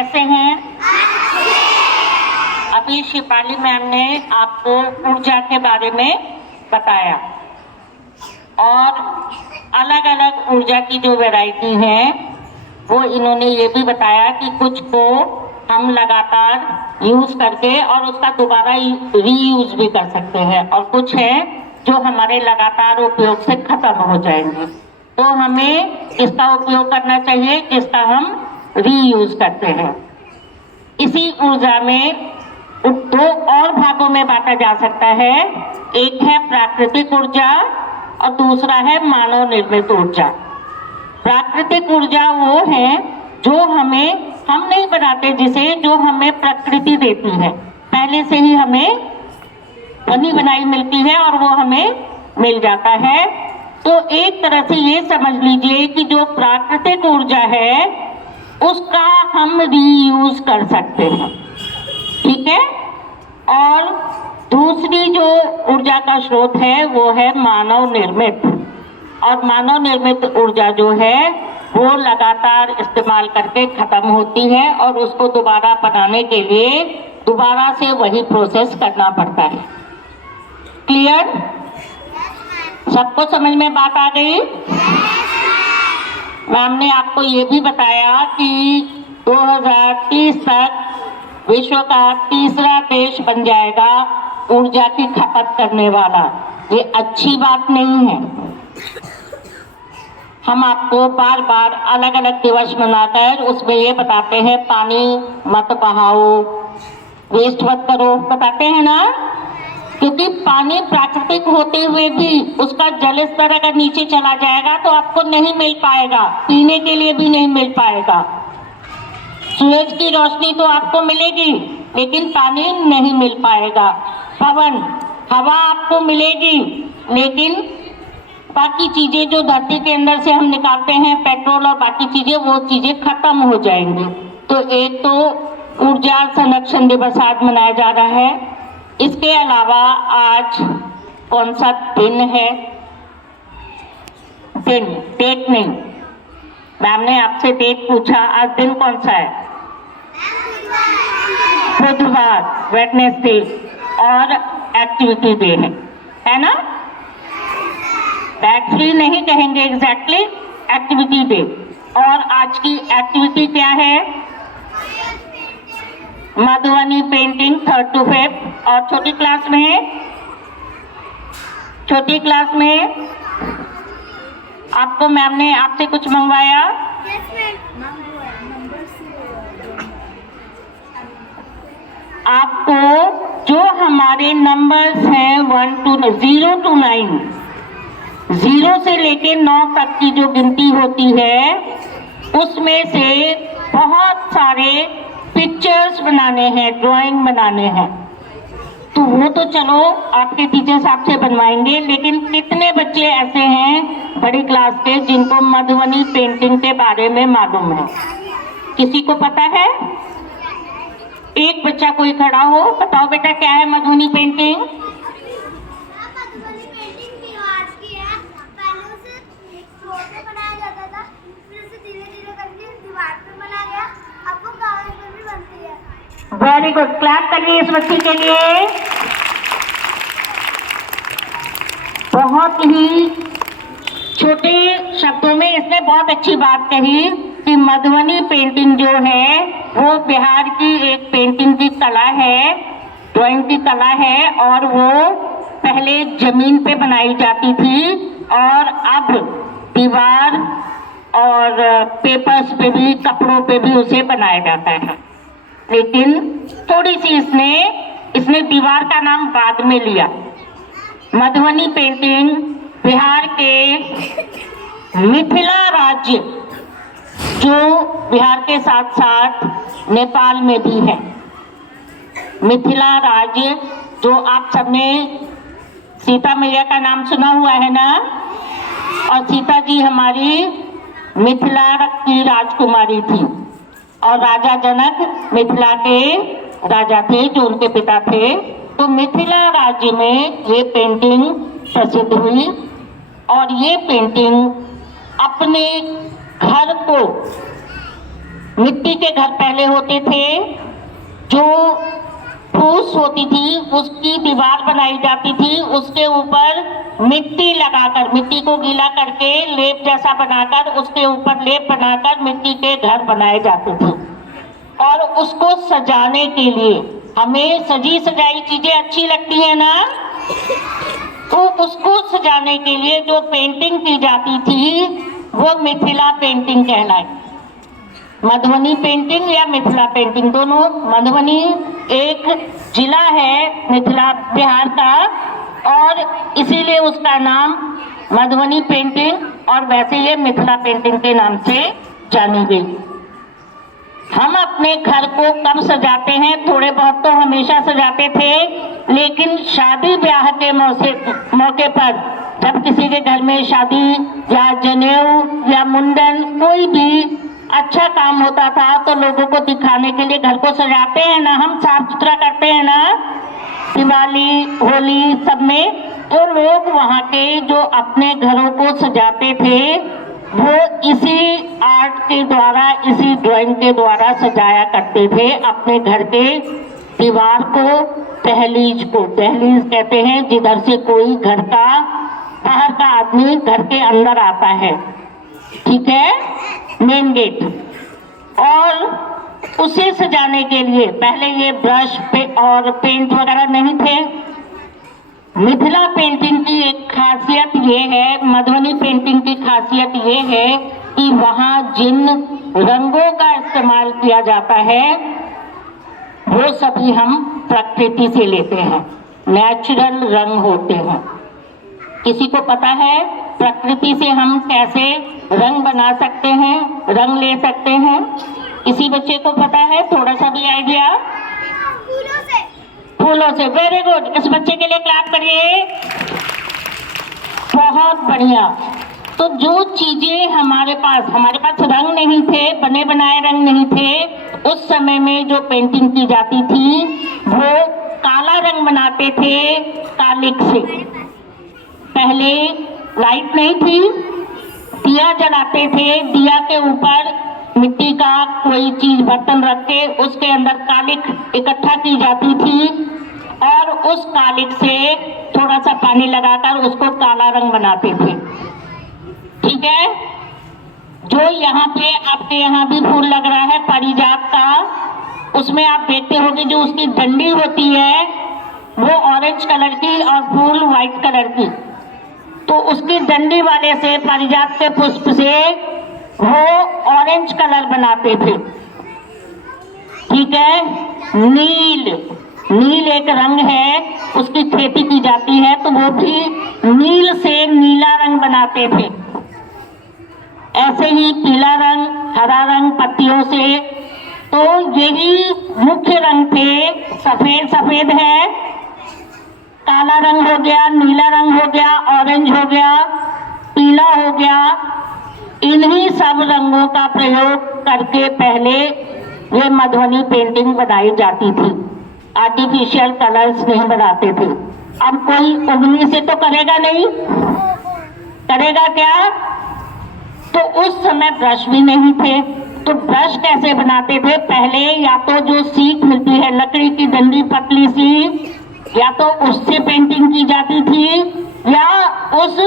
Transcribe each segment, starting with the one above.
कैसे हैं? अभी शिपाली मैम ने आपको ऊर्जा के बारे में बताया और अलग अलग ऊर्जा की जो वैरायटी है वो इन्होंने ये भी बताया कि कुछ को हम लगातार यूज करके और उसका दोबारा रीयूज भी कर सकते हैं और कुछ है जो हमारे लगातार उपयोग से खत्म हो जाएंगे, तो हमें इसका उपयोग करना चाहिए जिसका हम रीयूज करते हैं। इसी ऊर्जा में दो और भागों में बांटा जा सकता है, एक है प्राकृतिक ऊर्जा और दूसरा है मानव निर्मित ऊर्जा। प्राकृतिक ऊर्जा वो है जो हम नहीं बनाते, जिसे जो हमें प्रकृति देती है, पहले से ही हमें बनी बनाई मिलती है और वो हमें मिल जाता है। तो एक तरह से ये समझ लीजिए कि जो प्राकृतिक ऊर्जा है उसका हम रीयूज कर सकते हैं, ठीक है। और दूसरी जो ऊर्जा का स्रोत है वो है मानव निर्मित, और मानव निर्मित ऊर्जा जो है वो लगातार इस्तेमाल करके खत्म होती है और उसको दोबारा बनाने के लिए दोबारा से वही प्रोसेस करना पड़ता है। क्लियर? सबको समझ में बात आ गई? मैम ने आपको ये भी बताया कि 2030 तक विश्व का तीसरा देश बन जाएगा ऊर्जा की खपत करने वाला। ये अच्छी बात नहीं है। हम आपको बार बार अलग अलग दिवस मनाकर उसमें ये बताते हैं पानी मत बहाओ, वेस्ट मत करो, बताते हैं ना, क्योंकि पानी प्राकृतिक होते हुए भी उसका जल स्तर अगर नीचे चला जाएगा तो आपको नहीं मिल पाएगा, पीने के लिए भी नहीं मिल पाएगा। सूरज की रोशनी तो आपको मिलेगी लेकिन पानी नहीं मिल पाएगा। पवन हवा आपको मिलेगी लेकिन बाकी चीजें जो धरती के अंदर से हम निकालते हैं, पेट्रोल और बाकी चीजें, वो चीजें खत्म हो जाएंगी। तो एक तो ऊर्जा संरक्षण दिवस आज मनाया जा रहा है। इसके अलावा आज कौन सा दिन है? दिन, डेट नहीं, मैम ने आपसे डेट पूछा, आज दिन कौन सा है? बुधवार, वेडनेसडे, और एक्टिविटी डे है ना? बैट फ्री नहीं कहेंगे, एग्जैक्टली एक्टिविटी डे। और आज की एक्टिविटी क्या है? Madhubani painting 3rd to 5th। और छोटी क्लास में आपको मैम ने आपसे कुछ मंगवाया? आपको जो हमारे नंबर्स हैं 0 to 9, 0 से लेके 9 तक की जो गिनती होती है उसमें से बहुत सारे पिक्चर्स बनाने हैं, ड्राइंग बनाने हैं। तो वो तो चलो आपके टीचर्स आपसे बनवाएंगे, लेकिन कितने बच्चे ऐसे हैं बड़ी क्लास के जिनको मधुबनी पेंटिंग के बारे में मालूम है? किसी को पता है? एक बच्चा कोई खड़ा हो, बताओ बेटा क्या है Madhubani painting? Very good, clap करिए इस बच्ची के लिए। बहुत ही छोटे शब्दों में इसने बहुत अच्छी बात कही कि मधुबनी पेंटिंग जो है वो बिहार की एक पेंटिंग की कला है, ड्राइंग की कला है, और वो पहले जमीन पे बनाई जाती थी और अब दीवार और पेपर्स पे भी, कपड़ों पे भी उसे बनाया जाता है। लेकिन थोड़ी सी इसने दीवार का नाम बाद में लिया। मधुबनी पेंटिंग बिहार के मिथिला राज्य, जो बिहार के साथ साथ नेपाल में भी है, मिथिला राज्य, जो आप सबने सीता मैया का नाम सुना हुआ है ना, और सीता जी हमारी मिथिला की राजकुमारी थी और राजा जनक मिथिला के राजा थे जो उनके पिता थे। तो मिथिला राज्य में ये पेंटिंग प्रसिद्ध हुई और ये पेंटिंग अपने घर को मिट्टी के घर पहले होते थे, जो फूस होती थी उसकी दीवार बनाई जाती थी, उसके ऊपर मिट्टी लगाकर, मिट्टी को गीला करके लेप जैसा बनाकर उसके ऊपर लेप बनाकर मिट्टी के घर बनाए जाते थे। और उसको सजाने के लिए, हमें सजी सजाई चीजें अच्छी लगती है ना, तो उसको सजाने के लिए जो पेंटिंग की जाती थी वो मिथिला पेंटिंग कहलाई। मधुबनी पेंटिंग या मिथिला पेंटिंग दोनों, मधुबनी एक जिला है मिथिला बिहार का और इसीलिए उसका नाम मधुबनी पेंटिंग और वैसे ये मिथिला पेंटिंग के नाम से जानी गई। हम अपने घर को कम सजाते हैं, थोड़े बहुत तो हमेशा सजाते थे, लेकिन शादी ब्याह के मौके पर जब किसी के घर में शादी या जनेऊ या मुंडन कोई भी अच्छा काम होता था तो लोगों को दिखाने के लिए घर को सजाते हैं ना, हम साफ सुथरा करते हैं ना, दिवाली होली सब में, तो लोग वहाँ के जो अपने घरों को सजाते थे वो इसी आर्ट के द्वारा, इसी ड्राइंग के द्वारा सजाया करते थे अपने घर के दीवार को, दहलीज को। दहलीज कहते हैं जिधर से कोई घर का बाहर का आदमी घर के अंदर आता है, ठीक है, मेन गेट। और उसे सजाने के लिए पहले ये ब्रश पे और पेंट वगैरह नहीं थे। मिथिला पेंटिंग की एक खासियत ये है, मधुबनी पेंटिंग की खासियत ये है कि वहाँ जिन रंगों का इस्तेमाल किया जाता है वो सभी हम प्रकृति से लेते हैं, नेचुरल रंग होते हैं। किसी को पता है प्रकृति से हम कैसे रंग बना सकते हैं, रंग ले सकते हैं? किसी बच्चे को पता है? थोड़ा सा भी आइडिया? फूलों से। वेरी गुड, इस बच्चे के लिए क्लैप करिए। बहुत बढ़िया। तो जो चीजें हमारे पास रंग नहीं थे, बने बनाए रंग नहीं थे, उस समय में जो पेंटिंग की जाती थी वो काला रंग बनाते थे कालिक से। पहले लाइट नहीं थी, दिया जलाते थे, दिया के ऊपर मिट्टी का कोई चीज बर्तन रख के उसके अंदर कालिक इकट्ठा की जाती थी और उस कालिक से थोड़ा सा पानी लगाकर उसको काला रंग बनाते थे, ठीक है। जो यहाँ पे आपके यहाँ भी फूल लग रहा है पारिजात का, उसमें आप देखते होंगे जो उसकी डंडी होती है वो ऑरेंज कलर की और फूल व्हाइट कलर की, तो उसकी डंडी वाले से, पारिजात के पुष्प से वो ऑरेंज कलर बनाते थे, ठीक है। नील एक रंग है, उसकी खेती की जाती है तो वो भी नील से नीला रंग बनाते थे। ऐसे ही पीला रंग, हरा रंग पत्तियों से, तो यही मुख्य रंग थे। सफेद है, काला रंग हो गया, नीला रंग हो गया, ऑरेंज हो गया, पीला हो गया। इन्हीं सब रंगों का प्रयोग करके पहले ये मधुबनी पेंटिंग बनाई जाती थी, आर्टिफिशियल कलर्स नहीं बनाते थे। अब कोई उंगली से तो करेगा नहीं, करेगा क्या? तो उस समय ब्रश भी नहीं थे, तो ब्रश कैसे बनाते थे? पहले या तो जो सीख मिलती है लकड़ी की डंडी पतली सी, या तो उससे पेंटिंग की जाती थी या उस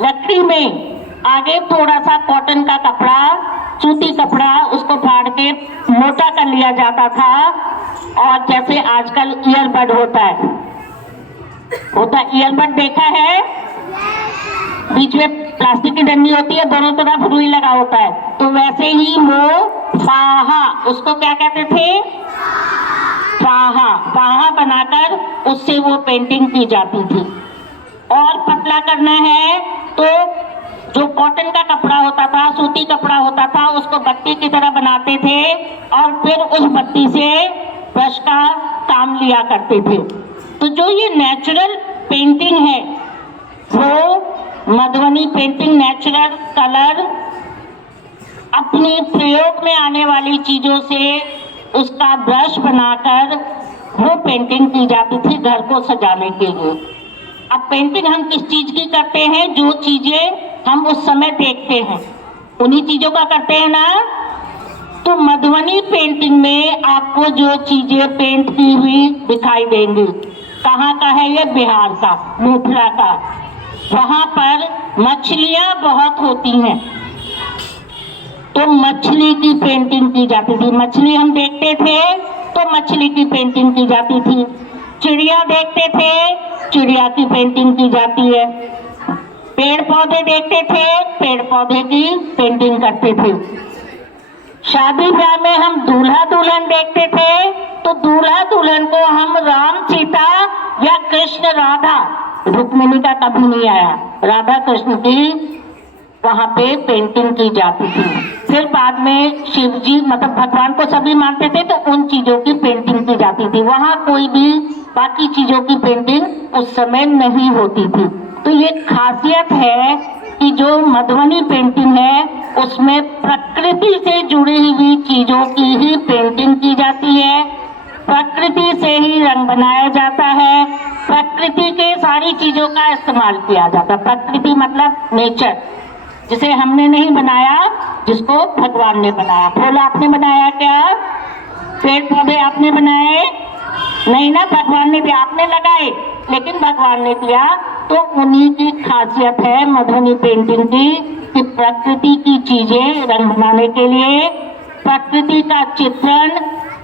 लकड़ी में आगे थोड़ा सा कॉटन का कपड़ा, सूती कपड़ा, उसको फाड़ के मोटा कर लिया जाता था। और जैसे आजकल ईयरबड होता है, ईयरबड देखा है, बीच में प्लास्टिक की डंडी होती है, दोनों तरफ रुई लगा होता है, तो वैसे ही वो फाहा, उसको क्या कहते थे? फाहा बनाकर उससे वो पेंटिंग की जाती थी। और पतला करना है तो जो कॉटन का कपड़ा होता था, सूती कपड़ा होता था, उसको बत्ती की तरह बनाते थे और फिर उस बत्ती से ब्रश का काम लिया करते थे। तो जो ये नेचुरल पेंटिंग है वो मधुबनी पेंटिंग, नेचुरल कलर, अपने प्रयोग में आने वाली चीजों से उसका ब्रश बनाकर वो पेंटिंग की जाती थी घर को सजाने के लिए। अब पेंटिंग हम किस चीज की करते हैं? जो चीजें हम उस समय देखते हैं। उन्हीं चीजों का करते हैं ना। तो मधुबनी पेंटिंग में आपको जो चीजें पेंट की हुई दिखाई देंगी, कहाँ का है ये? बिहार का, मिथिला का। वहां पर मछलियां बहुत होती हैं, तो मछली की पेंटिंग की जाती थी। मछली हम देखते थे तो मछली की पेंटिंग की जाती थी। चिड़िया देखते थे, चिड़िया की पेंटिंग की जाती है। पेड़ पौधे देखते थे, पेड़ पौधे की पेंटिंग करते थे। शादी ब्याह में हम दूल्हा दुल्हन देखते थे, तो दूल्हा दुल्हन को हम राम सीता या कृष्ण राधा, रुक्मिणी का कभी नहीं आया, राधा कृष्ण की वहां पे पेंटिंग की जाती थी। फिर बाद में शिव जी, मतलब भगवान को सभी मानते थे, तो उन चीजों की पेंटिंग की जाती थी। वहां कोई भी बाकी चीजों की पेंटिंग उस समय नहीं होती थी। तो ये खासियत है कि जो मधुबनी पेंटिंग है उसमें प्रकृति से जुड़ी हुई चीजों की ही पेंटिंग की जाती है, प्रकृति से ही रंग बनाया जाता है, प्रकृति के सारी चीजों का इस्तेमाल किया जाता है। प्रकृति मतलब नेचर, जिसे हमने नहीं बनाया, जिसको भगवान ने बनाया। फूल आपने बनाया क्या? पेड़ पौधे आपने बनाए नहीं ना, भगवान ने भी, आपने लगाए लेकिन भगवान ने दिया। तो उन्हीं की खासियत है मधुबनी पेंटिंग की कि प्रकृति की चीजें रंग बनाने के लिए, प्रकृति का चित्रण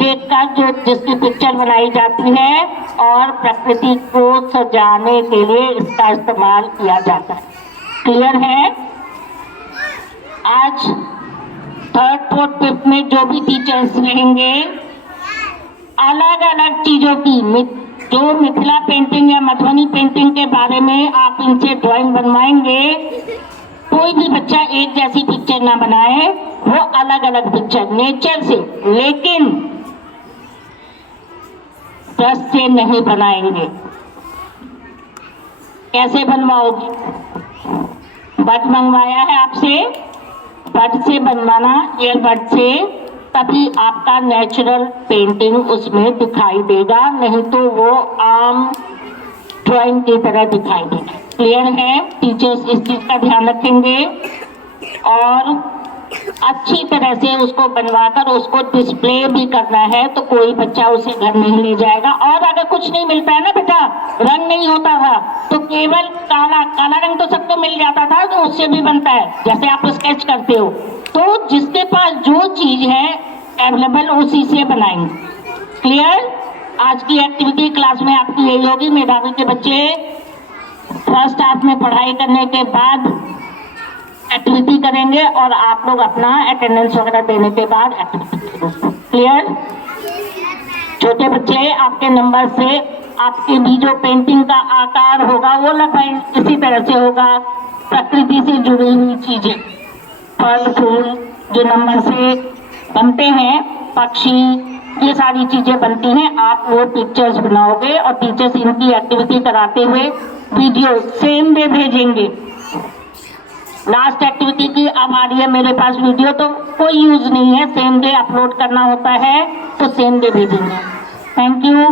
देखकर जो जिसकी पिक्चर बनाई जाती है और प्रकृति को सजाने के लिए इसका इस्तेमाल किया जाता है। क्लियर है? आज थर्ड फोर्थ फिफ्थ में जो भी टीचर्स रहेंगे, अलग अलग चीजों की जो मिथिला पेंटिंग या मधुबनी पेंटिंग के बारे में आप इनसे ड्राइंग बनवाएंगे। कोई भी बच्चा एक जैसी पिक्चर ना बनाए, वो अलग अलग पिक्चर नेचर से, लेकिन ब्रश से नहीं बनाएंगे। कैसे बनवाओगे? बड मंगवाया है आपसे, बड से बनवाना, ईयरबड से, तभी आपका नेचुरल पेंटिंग उसमें दिखाई देगा, नहीं तो वो आम ड्राइंग की तरह दिखाई देगा। क्लियर है? टीचर्स इस चीज का ध्यान रखेंगे और अच्छी तरह से उसको बनवाकर उसको डिस्प्ले भी करना है, तो कोई बच्चा उसे घर नहीं ले जाएगा। और अगर कुछ नहीं मिलता है ना बेटा, रंग नहीं होता था, तो केवल काला, काला रंग तो सबको मिल जाता था, तो उससे भी बनता है, जैसे आप स्केच करते हो। तो जिसके पास जो चीज है अवेलेबल उसी से बनाएंगे। क्लियर? आज की एक्टिविटी क्लास में आपकी यही होगी। मेधावी के बच्चे फर्स्ट हाफ में पढ़ाई करने के बाद एक्टिविटी करेंगे और आप लोग अपना अटेंडेंस वगैरह देने के बाद एक्टिविटी करेंगे। क्लियर? छोटे बच्चे, आपके नंबर से आपके भी जो पेंटिंग का आकार होगा वो लगभग इसी तरह से होगा। प्रकृति से जुड़ी हुई चीजें, फल फूल जो नंबर से बनते हैं, पक्षी, ये सारी चीजें बनती हैं। आप वो पिक्चर्स बनाओगे और टीचर्स इनकी एक्टिविटी कराते हुए वीडियो सेम डे भेजेंगे। लास्ट एक्टिविटी की अब आ रही है मेरे पास वीडियो, तो कोई यूज नहीं है, सेम डे अपलोड करना होता है, तो सेम डे भेजेंगे। Thank you.